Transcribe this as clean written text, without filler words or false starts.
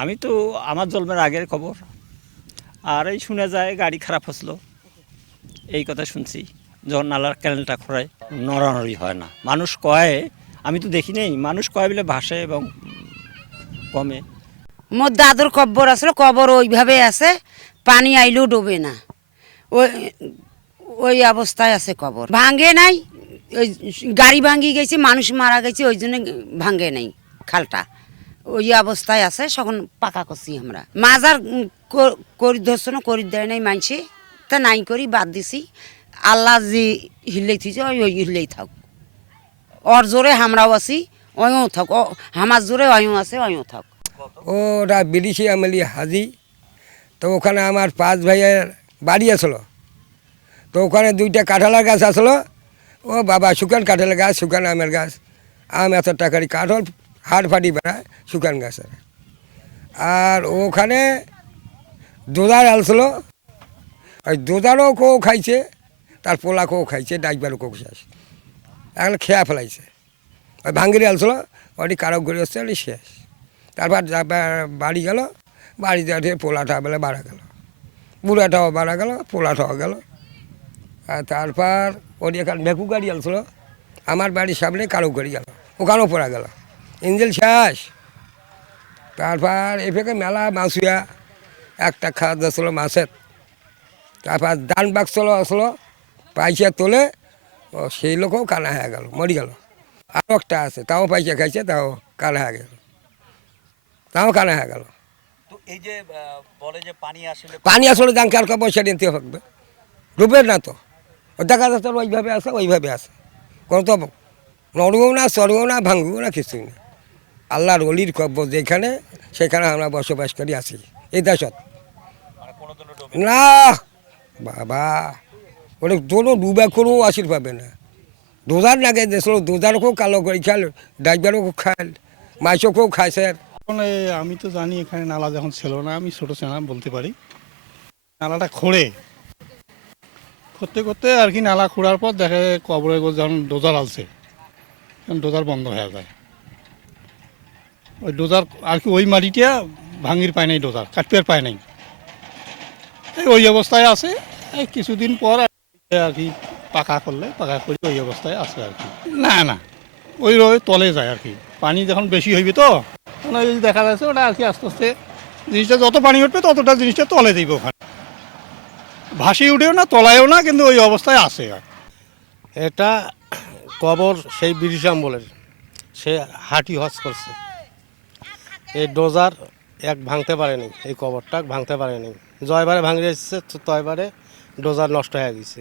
আমি তো আমার জন্মের আগের খবর। আর এই শুনে যায় গাড়ি খারাপ হচ্ছিল, এই কথা শুনছি। যখন নালার ক্যানেলটা খোঁড়ায় নড়ানড়ি হয় না, মানুষ কয়, আমি তো দেখি নেই, মানুষ কয় বলে ভাসে এবং কমে। মোর দাদুর কব্বর আসলে কবর ওইভাবে আছে, পানি আইলেও ডোবে না, ওই ওই অবস্থায় আছে কবর। ভাঙ্গে নাই, ওই গাড়ি ভাঙ্গি গেছে, মানুষ মারা গেছে, ওই জন্য ভাঙ্গে নাই খালটা, ওই অবস্থায় আছে। তখন পাকা করছি আমরা। মাজার করি ধরছো না, করি দেয় নাই মানছি, তা নাই করি বাদ দিছি। আল্লাহ যে হিলেই থিছে ওই হিলেই থাক, ওর জোরে আমরাও আছি, ওয়ও থাক, আমার জোরে ওয়ও আছে, ওয়ও থাক। ওটা বিদেশি আমলি হাজি। তো ওখানে আমার 5 ভাইয়ের বাড়ি আসলো। তো ওখানে 2টা কাঁঠালের গাছ আসলো। ও বাবা, শুকান কাঁঠালের গাছ, শুকান আমের গাছ, আম এত টাকারি কাঁঠাল হাড় ফাটি বেড়ায় শুকান গাছের। আর ওখানে দোদার আলছিল, ওই দোদারও কেউ খাইছে, তার পোলা কেউ খাইছে, ডাইবারও কেউ শেষ, এখন খেয়া ফেলাইছে। ওই ভাঙ্গিরি আলছিল, ওটি কারো ঘুরে আসছে, ওটি শেষ। তারপর বাড়ি গেল, বাড়িতে উঠে পোলাটা বেলা বাড়া গেল, বুড়াটাও বাড়া গেল, পোলাটাও গেল। আর তারপর ওটি এখন মেকু গাড়ি আলছিল, আমার বাড়ির সামনে কারো গাড়ি গেল, ওখানেও পড়া গেল, ইঞ্জিল শেষ। তারপর এফেকে মেলা মাছুয়া একটা খাদ্য ছিল মাছের। তারপর দান বাক্স আসলো, পয়সা তোলে, ও সেই লোকও কানা হয়ে গেল, মরি গেল। আরও একটা আছে, তাও পয়সা খাইছে, তাও কানা হয়ে গেল, তাও কানা হয়ে গেল। তো এই যে বলে যে পানি আসলে জানকার পয়সা নিতে হবে, ডুবে না তো। ও দেখা যাচ্ছে ওইভাবে আছে, ওইভাবে আছে, কোনো তো নড়বও না, চড়বও না, ভাঙবও না, কিছুই না। আল্লাহর অলির কব্বর যেখানে, সেখানে আমরা বসবাস করি আছি এই দেশত। না বাবা, ওটা কোনো ডুবে করেও আসির পাবে না। দোজার লাগে দেশলো, দোজারকেও কালো করে খাল, ড্রাইভারও খাল, মাইসকেও খাইছে। এখন আমি তো জানি এখানে নালা যখন ছিল না, আমি ছোটো ছিলাম বলতে পারি, নালাটা করতে করতে আর কি, নালা খোঁড়ার পর দেখে কবরে যখন ডোজার আলছে, তখন ডোজার বন্ধ হয়ে যায়। ওই ডোজার আর কি ওই মাটিটা ভাঙির পায় নাই, ডোজার কাটপের পায় নাই, ওই অবস্থায় আছে। এই কিছুদিন পর আর কি পাকা করে ওই অবস্থায় আছে আর কি। না না, ওই তলে যায় আর কি, পানি যখন বেশি হইবে তো তখন ওই দেখা যাচ্ছে ওটা আর কি আস্তে আস্তে জিনিসটা যত পানি উঠবে ততটা জিনিসটা তলে দিবে, ওখানে ভাসি উঠেও না, তলায়ও না, কিন্তু ওই অবস্থায় আছে। এটা কবর সেই ব্রিটিশ আমলের, সে হাঁটি হজ করছে, এই ডোজার এক ভাঙতে পারেনি, এই কবরটা ভাঙতে পারেনি। জয়বারে ভাঙিয়ে এসেছে, তয়বারে ডোজার নষ্ট হয়ে গেছে।